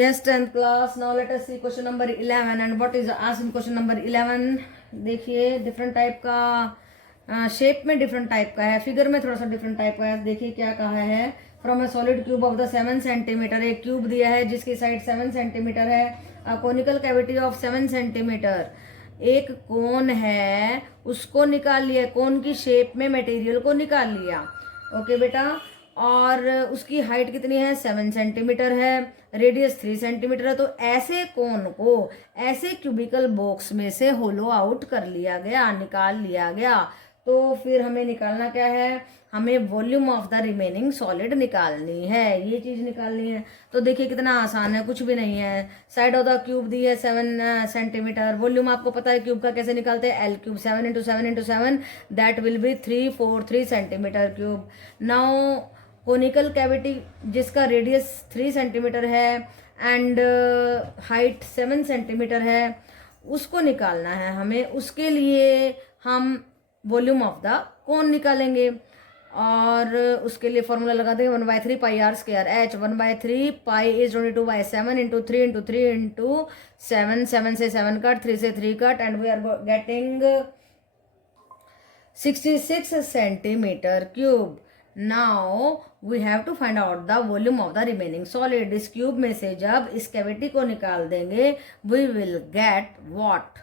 Yes, 10th class. Now let us see question number 11 and what is asked in question number 11. देखिए different type का shape में different type का है, figure में थोड़ा सा डिफरेंट टाइप का है. देखिए क्या कहा है. From a solid cube of the 7 centimetre, एक क्यूब दिया है जिसकी साइड 7 सेंटीमीटर है. A conical cavity of 7 centimetre, एक कोन है उसको निकाल लिया, कोन की शेप में मटेरियल को निकाल लिया. ओके बेटा. और उसकी हाइट कितनी है, 7 सेंटीमीटर है, रेडियस 3 सेंटीमीटर है. तो ऐसे कोन को ऐसे क्यूबिकल बॉक्स में से होलो आउट कर लिया गया, निकाल लिया गया. तो फिर हमें निकालना क्या है, हमें volume of the remaining solid निकालनी है, ये चीज निकालनी है. तो देखिए कितना आसान है, कुछ भी नहीं है. साइड ऑफ द क्यूब दी है 7 सेंटीमीटर. वॉल्यूम आपको पता है क्यूब का कैसे निकालते हैं, L cube 7 into 7 into 7, that will be 343 centimetre cube. Now conical cavity जिसका रेडियस 3 सेंटीमीटर है एंड हाइट 7 सेंटीमीटर है, उसको निकालना है हमें. उसके लिए हम वॉल्यूम ऑफ द कोन निकालेंगे और उसके लिए फॉर्मूला लगा देंगे 1/3 pi are square H. 1/3 pi is 22/7 into 3 into 3 into 7. 7 से 7 कट, 3 से 3 cut and we are getting 66 centimetre cube. Now we have to find out the volume of the remaining solid. इस cube में से जब इस cavity को निकाल देंगे we will get what,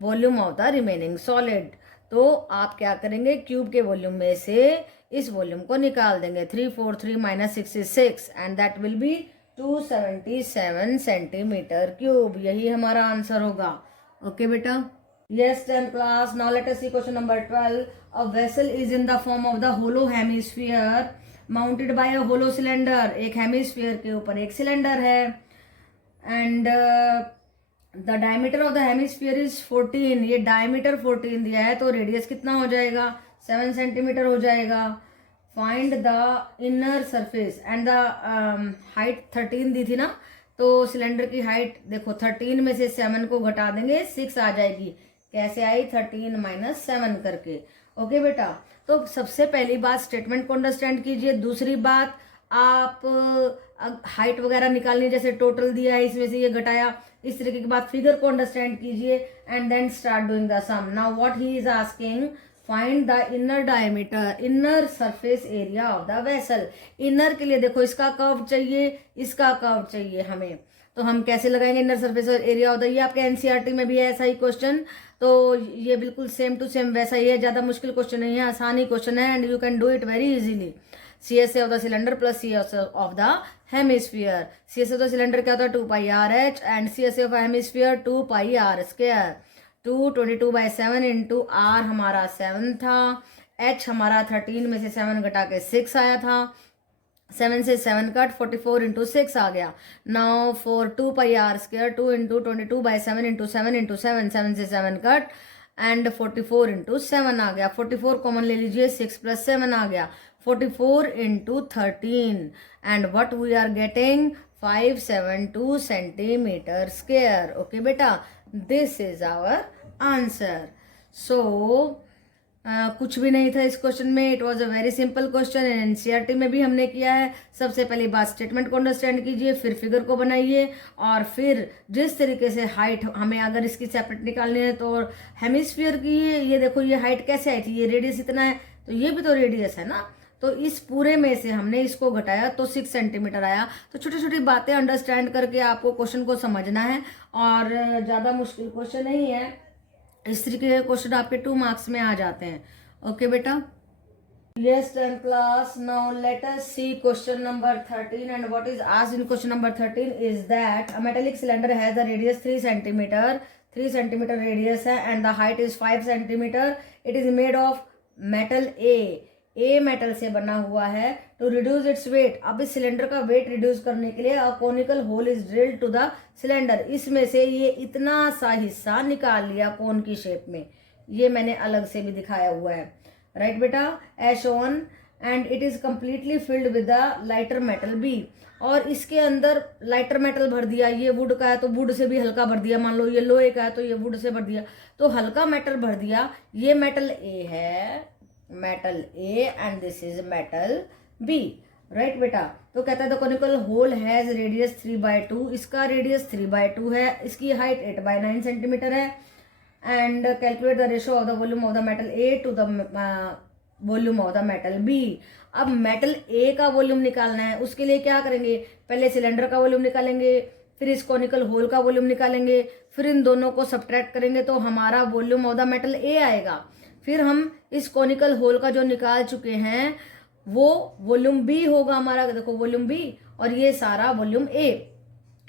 volume of the remaining solid. तो आप क्या करेंगे, क्यूब के वॉल्यूम में से इस वॉल्यूम को निकाल देंगे. 343 minus 66 and that will be 277 centimetre cube. यही हमारा आंसर होगा. ओके बेटा. Yes, 10th class. Now let us see question number 12. A vessel is in the form of the hollow hemisphere mounted by a hollow cylinder. एक hemisphere के ऊपर एक cylinder है and the diameter of the hemisphere is 14. ये diameter 14 दिया है तो radius कितना हो जाएगा, 7 सेंटीमीटर हो जाएगा. Find the inner surface and the height 13 दी थी ना, तो सिलेंडर की हाइट देखो 13 में से 7 को घटा देंगे 6 आ जाएगी. कैसे आई, 13 माइनस 7 करके. ओके बेटा. तो सबसे पहली बात स्टेटमेंट को अंडरस्टैंड कीजिए. दूसरी बात आप हाइट वगैरह निकालनी, जैसे टोटल दिया है इसमें से ये घटाया, इस तरीके की बात. फिगर को अंडरस्टैंड कीजिए and then start doing the sum. Now what he is asking, find the inner diameter, inner surface area of the vessel. Inner के लिए देखो इसका कर्व चाहिए, इसका कर्व चाहिए हमें. तो हम कैसे लगाएंगे inner surface area of the, ये आपके एनसीईआरटी में भी है ऐसा ही क्वेश्चन. तो ये बिल्कुल सेम टू सेम वैसा ही है, ज्यादा मुश्किल क्वेश्चन नहीं है, आसान ही क्वेश्चन है and you can do it very easily. CSA of the cylinder plus CSA of the hemisphere. CSA of the cylinder क्या होता है, 2 pi R H and CSA of hemisphere 2 pi are square. 22/7 into R हमारा 7 था, H हमारा 13 में से 7 घटा के 6 आया था. 7 से 7 कट, 44 इंटू 6 आ गया. Now for 2 pi are square, 2 into 22/7 into 7 into 7, 7 से 7 कट एंड 44 इंटू 7 आ गया. 44 कॉमन ले लीजिए, 6 प्लस 7 आ गया. 44 into 13 and what we are getting 572 centimetre square. Okay बेटा, this is our answer. So कुछ भी नहीं था इस क्वेश्चन में. It was a very simple question. NCERT में भी हमने किया है. सबसे पहली बात स्टेटमेंट को अंडरस्टैंड कीजिए, फिर फिगर को बनाइए और फिर जिस तरीके से हाइट हमें अगर इसकी सेपरेट निकालनी है तो हेमिस्फीयर की ये देखो ये हाइट कैसे आई थी, ये रेडियस इतना है तो ये भी तो रेडियस है ना. तो इस पूरे में से हमने इसको घटाया तो 6 सेंटीमीटर आया. तो छोटी छोटी बातें अंडरस्टैंड करके आपको क्वेश्चन को समझना है और ज्यादा मुश्किल क्वेश्चन नहीं है. इस तरीके के क्वेश्चन आपके 2 मार्क्स में आ जाते हैं. ओके बेटा. Yes, 10th class. Now let us see question number 13 and what is asked in question number 13 is that a metallic cylinder has the radius 3 centimeter, 3 centimeter radius है and the height is 5 centimeter. It is made of metal A. A metal से बना हुआ है. To reduce its weight, अब इस cylinder का weight reduce करने के लिए a conical hole is drilled to the cylinder. इसमें से ये इतना सा हिस्सा निकाल लिया कोन की शेप में. ये मैंने अलग से भी दिखाया हुआ है. राइट बेटा, as shown and it is completely filled with the lighter metal B. और इसके अंदर लाइटर मेटल भर दिया. ये वुड का है तो वुड से भी हल्का भर दिया. मान लो ये लोहे का है तो ये वुड से भर दिया. तो हल्का मेटल भर दिया. ये मेटल ए है, metal A and this is metal B. Right बेटा। तो कहता है the conical hole has radius 3/2, इसका रेडियस 3/2 है, इसकी हाइट 8/9 सेंटीमीटर है। And calculate the ratio of the volume of the metal A to the volume of the metal B. अब metal A का वॉल्यूम निकालना है, उसके लिए क्या करेंगे, पहले सिलेंडर का वॉल्यूम निकालेंगे, फिर इस कॉनिकल होल का वॉल्यूम निकालेंगे, फिर इन दोनों को सब्ट्रैक्ट करेंगे तो हमारा वॉल्यूम ऑफ द मेटल ए आएगा। फिर हम इस कॉनिकल होल का जो निकाल चुके हैं वो वॉल्यूम बी होगा हमारा, देखो वॉल्यूम बी, और ये सारा वॉल्यूम ए,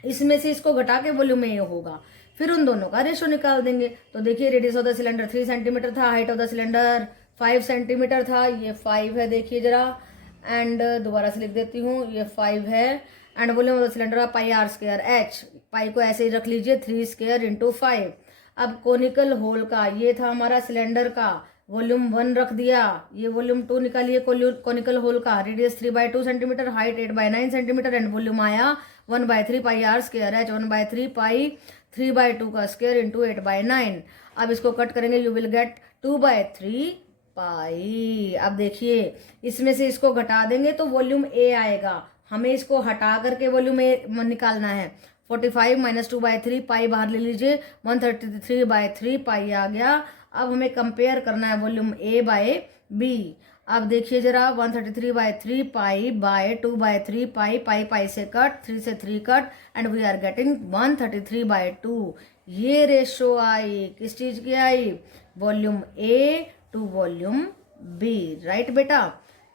इसमें से इसको घटा के वॉल्यूम ए होगा। फिर उन दोनों का रेशो निकाल देंगे। तो देखिए radius of the cylinder 3 centimetre था, height of the cylinder 5 centimetre था, ये 5 है देखिए जरा, एंड दोबारा से लिख देती हूँ, ये 5 है। And volume of the cylinder pi are square H, pi को ऐसे ही रख लीजिए 3 स्क्वायर इंटू 5। अब कोनिकल होल का ये था हमारा सिलेंडर का, वॉल्यूम 1 रख दिया, ये वॉल्यूम 2 निकालिए कोनिकल होल का, radius 3/2 centimetre, height 8/9 centimetre, and volume आया 1/3 पाई आर स्क्वायर एच, 1/3 पाई 3/2 का स्क्वायर इंटू 8/9। अब इसको कट करेंगे, यू विल गेट 2/3 पाई। अब देखिए इसमें से इसको घटा देंगे तो वॉल्यूम ए आएगा, हमें इसको हटा करके वॉल्यूम ए निकालना है। 45 माइनस 2/3 पाई बाहर ले लीजिए, 133/3 पाई आ गया। अब हमें कंपेयर करना है वॉल्यूम ए बाय बी। अब देखिए जरा 133/3 पाई बाय 2/3 पाई, पाई पाई से कट, 3 से 3 cut, and we are getting 133/2। ये रेशो आई, किस चीज की आई, volume A to volume B, right बेटा।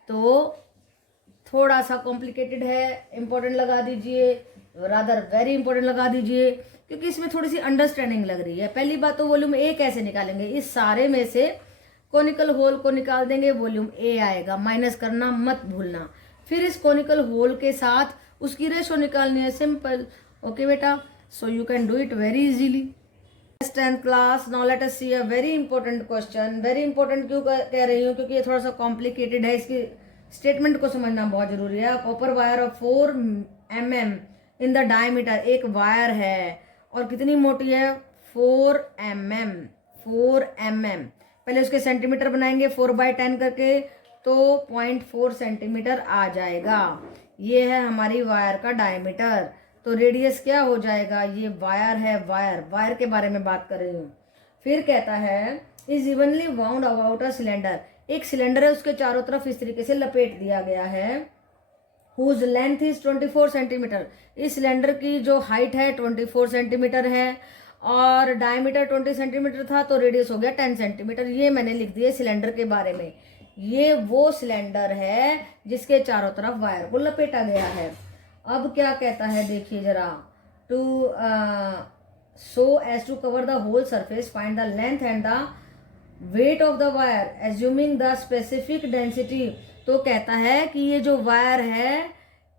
तो थोड़ा सा कॉम्प्लिकेटेड है, इंपॉर्टेंट लगा दीजिए, रादर वेरी इंपॉर्टेंट लगा दीजिए, क्योंकि इसमें थोड़ी सी अंडरस्टैंडिंग लग रही है। पहली बात तो वॉल्यूम ए कैसे निकालेंगे, इस सारे में से कोनिकल होल को निकाल देंगे, वॉल्यूम ए आएगा, माइनस करना मत भूलना। फिर इस कोनिकल होल के साथ उसकी रेशो निकालनी है, सिंपल। ओके बेटा, so you can do it very easily. 10th class, now let us see a very important question. Very important क्यों कह रही हूँ, क्योंकि ये थोड़ा सा कॉम्प्लिकेटेड है, इसकी स्टेटमेंट को समझना बहुत जरूरी है। Copper wire of 4 mm in the diameter, एक वायर है और कितनी मोटी है, 4 mm, 4 mm। पहले उसके सेंटीमीटर बनाएंगे 4/10 करके, तो 0.4 सेंटीमीटर आ जाएगा। ये है हमारी वायर का डायमीटर। तो रेडियस क्या हो जाएगा, ये वायर है, वायर के बारे में बात कर रही हूँ। फिर कहता है is evenly wound about a cylinder, एक सिलेंडर है, उसके चारों तरफ इस तरीके से लपेट दिया गया है। हुज लेंथ इज 24 सेंटीमीटर, इस सिलेंडर की जो हाइट है 24 सेंटीमीटर है, और डायमीटर 20 सेंटीमीटर था, तो रेडियस हो गया 10 सेंटीमीटर। ये मैंने लिख दिया सिलेंडर के बारे में। ये वो सिलेंडर है जिसके चारों तरफ वायर को लपेटा गया है। अब क्या कहता है देखिए जरा, to so as to cover the whole surface find the length and the weight of the wire assuming the specific density. तो कहता है कि ये जो वायर है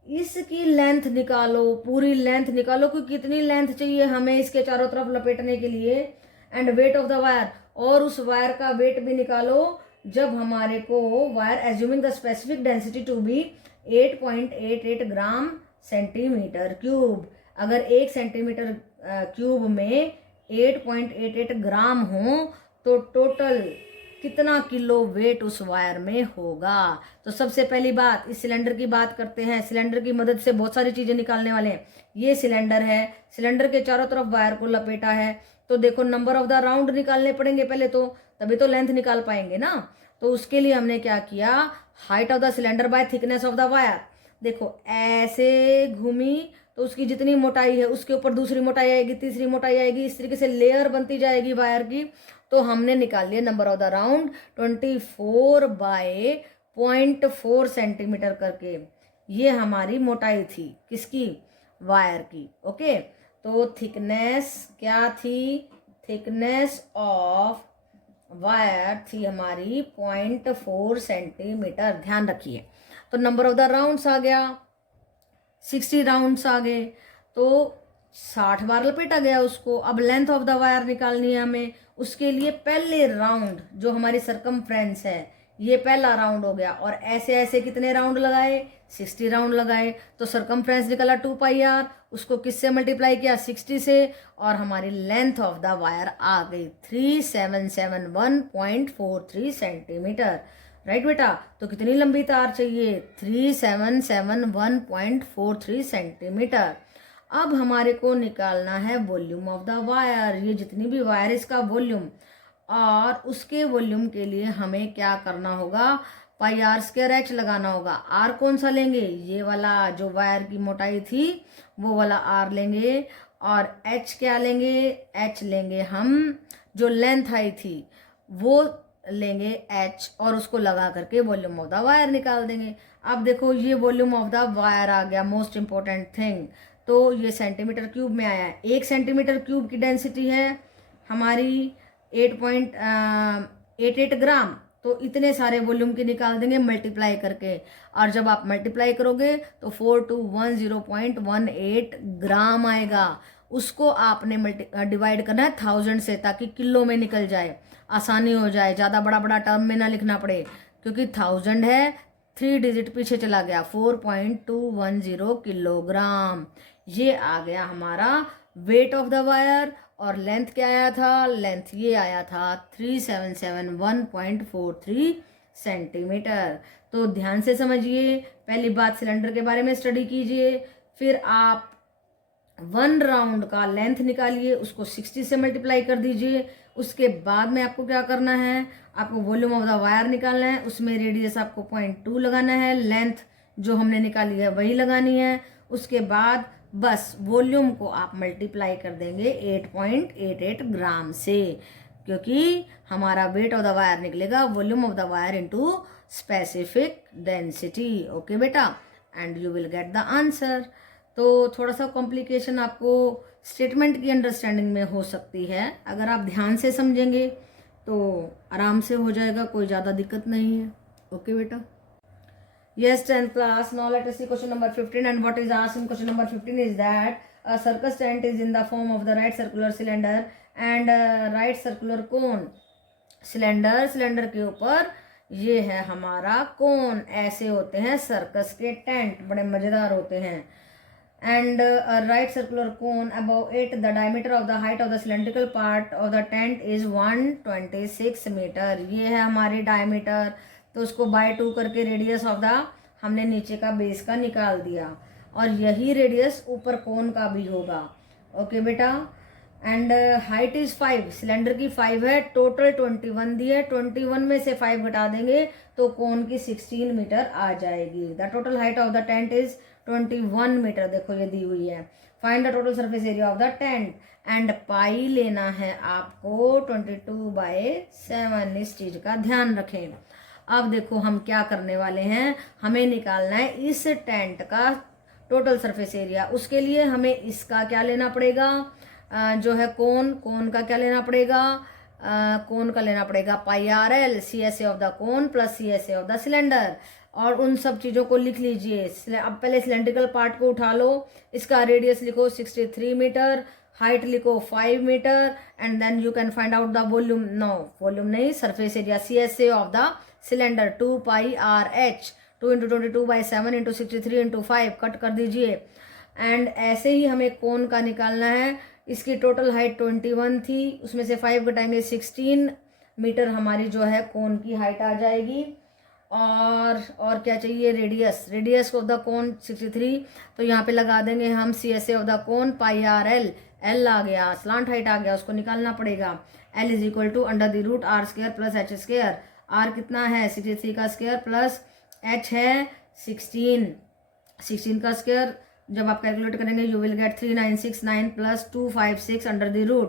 इसकी लेंथ निकालो, पूरी लेंथ निकालो कि कितनी लेंथ चाहिए हमें इसके चारों तरफ लपेटने के लिए, and wait of the wire, और उस वायर का वेट भी निकालो जब हमारे को wire assuming the specific density to be 8.88 gram centimetre cube. अगर 1 सेंटीमीटर क्यूब में 8.88 ग्राम हो तो टोटल कितना किलो वेट उस वायर में होगा। तो सबसे पहली बात इस सिलेंडर की बात करते हैं। सिलेंडर की मदद से बहुत सारी चीजें निकालने वाले हैं। ये सिलेंडर है, सिलेंडर के चारों तरफ वायर को लपेटा है, तो देखो नंबर ऑफ द राउंड निकालने पड़ेंगे पहले, तो तभी तो लेंथ निकाल पाएंगे ना। तो उसके लिए हमने क्या किया, height of the cylinder bye thickness of the wire. देखो ऐसे घूमी तो उसकी जितनी मोटाई है उसके ऊपर दूसरी मोटाई आएगी, तीसरी मोटाई आएगी, इस तरीके से लेयर बनती जाएगी वायर की। तो हमने निकाल लिया number of the round 24/0.4 centimetre करके। ये हमारी मोटाई थी, किसकी, वायर की। ओके, तो थिकनेस क्या थी, थिकनेस ऑफ वायर थी हमारी 0.4 सेंटीमीटर, ध्यान रखिए। तो नंबर ऑफ द राउंड्स आ गया, 60 राउंड्स आ गए, तो 60 बार लपेटा गया उसको। अब लेंथ ऑफ द वायर निकालनी है हमें, उसके लिए पहले राउंड जो हमारी सरकमफ्रेंस है, ये पहला राउंड हो गया, और ऐसे ऐसे कितने राउंड लगाए, 60 राउंड लगाए। तो सरकमफ्रेंस निकला 2πr, उसको किससे मल्टीप्लाई किया, 60 से, और हमारी लेंथ ऑफ द वायर आ गई 3771.43 सेंटीमीटर। राइट बेटा। तो कितनी लंबी तार चाहिए, 3771.43 सेंटीमीटर। अब हमारे को निकालना है वॉल्यूम ऑफ द वायर, ये जितनी भी वायर इसका वॉल्यूम, और उसके वॉल्यूम के लिए हमें क्या करना होगा, पाई आर स्क्वायर एच लगाना होगा। आर कौन सा लेंगे, ये वाला जो वायर की मोटाई थी वो वाला आर लेंगे, और एच क्या लेंगे, एच लेंगे हम जो लेंथ आई थी वो लेंगे एच, और उसको लगा करके वॉल्यूम ऑफ द वायर निकाल देंगे। अब देखो ये वॉल्यूम ऑफ द वायर आ गया, मोस्ट इंपॉर्टेंट थिंग। तो ये सेंटीमीटर क्यूब में आया है। 1 सेंटीमीटर क्यूब की डेंसिटी है हमारी 8.88 ग्राम। तो इतने सारे वॉल्यूम की निकाल देंगे मल्टीप्लाई करके, और जब आप मल्टीप्लाई करोगे तो 4210.18 ग्राम आएगा। उसको आपने डिवाइड करना है 1000 से, ताकि किलो में निकल जाए, आसानी हो जाए, ज़्यादा बड़ा बड़ा टर्म में ना लिखना पड़े, क्योंकि 1000 है, 3 डिजिट पीछे चला गया, 4.210 किलोग्राम। ये आ गया हमारा वेट ऑफ द वायर। और लेंथ क्या आया था, लेंथ ये आया था 3771.43 सेंटीमीटर। तो ध्यान से समझिए, पहली बात सिलेंडर के बारे में स्टडी कीजिए, फिर आप 1 राउंड का लेंथ निकालिए, उसको 60 से मल्टीप्लाई कर दीजिए। उसके बाद में आपको क्या करना है, आपको वॉल्यूम ऑफ द वायर निकालना है, उसमें रेडियस आपको 0.2 लगाना है, लेंथ जो हमने निकाली है वही लगानी है। उसके बाद बस वॉल्यूम को आप मल्टीप्लाई कर देंगे 8.88 ग्राम से, क्योंकि हमारा वेट ऑफ द वायर निकलेगा volume of the wire into specific density. Okay बेटा, and you will get the answer. तो थोड़ा सा कॉम्प्लिकेशन आपको स्टेटमेंट की अंडरस्टैंडिंग में हो सकती है, अगर आप ध्यान से समझेंगे तो आराम से हो जाएगा, कोई ज़्यादा दिक्कत नहीं है। ओके बेटा। Yes, 10th class. Now let us see question number 15. And what is asked in question number 15 is that a circus tent is in the form of the right circular cylinder and right circular cone. Cylinder के ऊपर ये है हमारा कोन। ऐसे होते हैं circus के tent, बड़े मजेदार होते हैं। And a right circular cone above it, the diameter of the height of the cylindrical part of the tent is 126 metre. ये है हमारी डायमीटर। तो उसको बाय 2 करके रेडियस ऑफ द हमने नीचे का बेस का निकाल दिया, और यही रेडियस ऊपर कोन का भी होगा। ओके बेटा। एंड हाइट इज 5, सिलेंडर की 5 है, टोटल 21 दी है, 21 में से 5 घटा देंगे तो कोन की 16 मीटर आ जाएगी। The total height of the tent is 21 metre, देखो ये दी हुई है। Find the total surface area of the tent and pi लेना है आपको 22/7। इस चीज का ध्यान रखें। अब देखो हम क्या करने वाले हैं, हमें निकालना है इस टेंट का टोटल सरफेस एरिया। उसके लिए हमें इसका क्या लेना पड़ेगा, जो है कोन का क्या लेना पड़ेगा, कोन का लेना पड़ेगा pi R L, C S A of the cone plus C S A of the cylinder. और उन सब चीज़ों को लिख लीजिए। अब पहले सिलेंड्रिकल पार्ट को उठा लो, इसका रेडियस लिखो 63 मीटर, हाइट लिखो 5 metre, and then you can find out the volume, no volume नहीं, surface area, C S A of the cylinder 2 pi R H, 2 × 22/7 × 63 × 5 cut कर दीजिए। एंड ऐसे ही हमें कोन का निकालना है। इसकी टोटल हाइट 21 थी, उसमें से 5 घटाएंगे 16 मीटर हमारी जो है कोन की हाइट आ जाएगी। और क्या चाहिए, रेडियस ऑफ द कोन 63, तो यहाँ पे लगा देंगे हम C S A of the cone pi R L, L आ गया, स्लांट हाइट आ गया, उसको निकालना पड़ेगा। L is equal to √r² plus h square. R कितना है 63 का स्क्वायर प्लस h है 16 का स्क्वायर। जब आप कैलकुलेट करेंगे you will gate 3969 plus 256 √,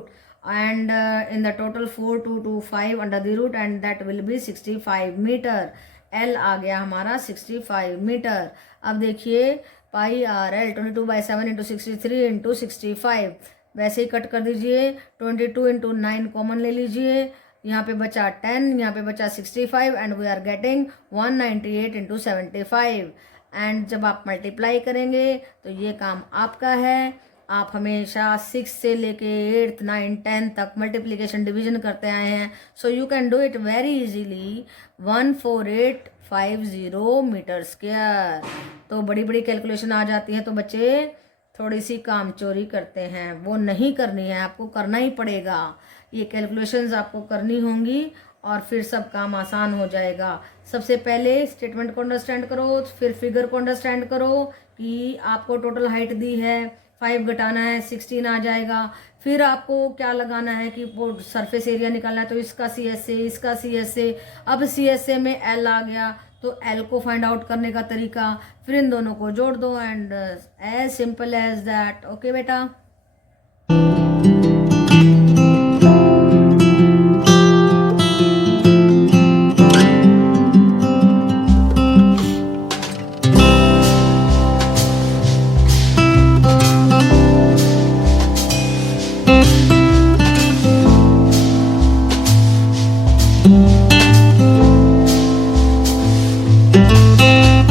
and in the total 4225 √, and that will be 65 metre. L आ गया हमारा 65 मीटर। अब देखिए पाई आर एल 22/7 × 63 × 65, वैसे ही कट कर दीजिए। 22 × 9 कॉमन ले लीजिए, यहाँ पे बचा 10, यहाँ पे बचा 65, and we are getting 198 × 75। And जब आप मल्टीप्लाई करेंगे तो ये काम आपका है। आप हमेशा 6 से लेके 8th 9th 10th तक मल्टीप्लिकेशन डिवीजन करते आए हैं, so you can do it very easily. 14850 metre square. तो बड़ी बड़ी कैलकुलेशन आ जाती हैं तो बच्चे थोड़ी सी काम चोरी करते हैं, वो नहीं करनी है, आपको करना ही पड़ेगा। ये कैलकुलेशंस आपको करनी होंगी और फिर सब काम आसान हो जाएगा। सबसे पहले स्टेटमेंट को अंडरस्टैंड करो, फिर फिगर को अंडरस्टैंड करो कि आपको टोटल हाइट दी है 5 घटाना है 16 आ जाएगा। फिर आपको क्या लगाना है कि वो सरफेस एरिया निकालना है, तो इसका सी एस ए, इसका सी एस ए। अब सी एस ए में एल आ गया तो एल को फाइंड आउट करने का तरीका, फिर इन दोनों को जोड़ दो and as simple as that. Okay बेटा।